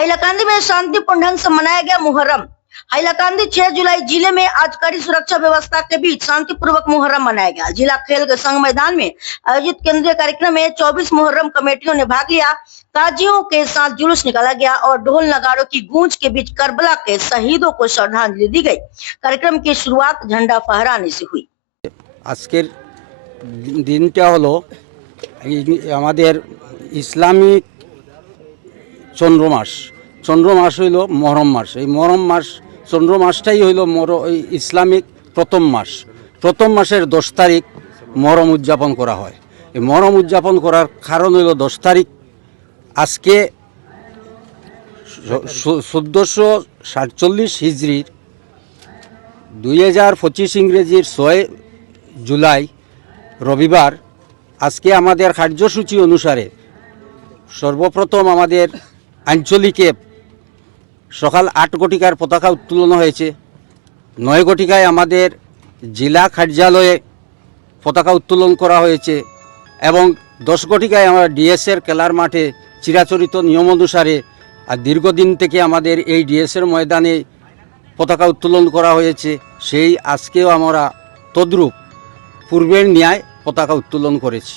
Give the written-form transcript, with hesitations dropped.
हाइलाकांदी में शांतिपूर्ण ढंग से मनाया गया मुहर्रम। हाइलाकांदी 6 जुलाई जिले में आज कड़ी सुरक्षा व्यवस्था के बीच शांतिपूर्वक मुहर्रम मनाया गया। जिला खेल संघ मैदान में आयोजित केंद्रीय कार्यक्रम में 24 मुहर्रम कमेटियों ने भाग लिया। ताजियों के साथ जुलूस निकाला गया और ढोल नगाड़ों की गूंज के बीच करबला के शहीदों को श्रद्धांजलि दी गई। कार्यक्रम की शुरुआत झंडा फहराने से हुई। আজকের দিনটা হলো আমাদের ইসলামিক চন্দ্র মাস হইল মহরম মাস। এই মহরম মাস চন্দ্র মাসটাই হইল ইসলামিক প্রথম মাসের 10 তারিখ মহরম উদযাপন করা হয়। এই মহরম উদযাপন করার কারণ হইল 10 তারিখ আজকে 1447 হিজরির 2025 ইংরেজির 6 জুলাই রবিবার। আজকে আমাদের কার্যসূচি অনুসারে সর্বপ্রথম আমাদের আঞ্চলিকে সকাল 8 ঘটিকার পতাকা উত্তোলন হয়েছে। 9 ঘটিকায় আমাদের জেলা কার্যালয়ে পতাকা উত্তোলন করা হয়েছে এবং 10 ঘটিকায় আমরা ডিএসের খেলার মাঠে চিরাচরিত নিয়ম অনুসারে আর দীর্ঘদিন থেকে আমাদের এই ডিএসের ময়দানে পতাকা উত্তোলন করা হয়েছে। সেই আজকেও আমরা তদ্রূপ পূর্বের ন্যায় পতাকা উত্তোলন করেছি।